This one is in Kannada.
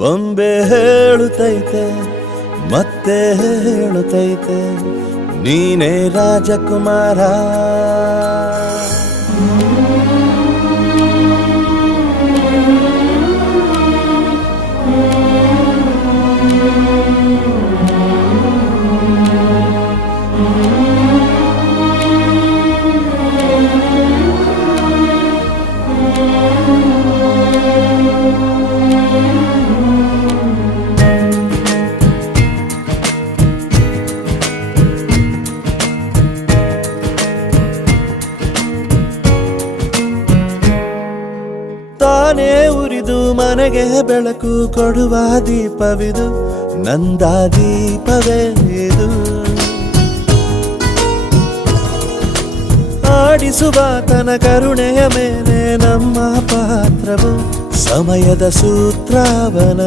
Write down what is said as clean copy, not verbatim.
ಬೊಂಬೆ ಹೇಳುತ್ತೈತೆ ಮತ್ತೆ ಹೇಳುತ್ತೈತೆ ನೀನೇ ರಾಜಕುಮಾರ. ತಾನೇ ಉರಿದು ಮನೆಗೆ ಬೆಳಕು ಕೊಡುವ ದೀಪವಿದು, ನಂದ ದೀಪವೇ ಇದು. ಆಡಿಸುವ ತನ ಕರುಣೆಯ ಮೇಲೆ ನಮ್ಮ ಪಾತ್ರವು, ಸಮಯದ ಸೂತ್ರವನ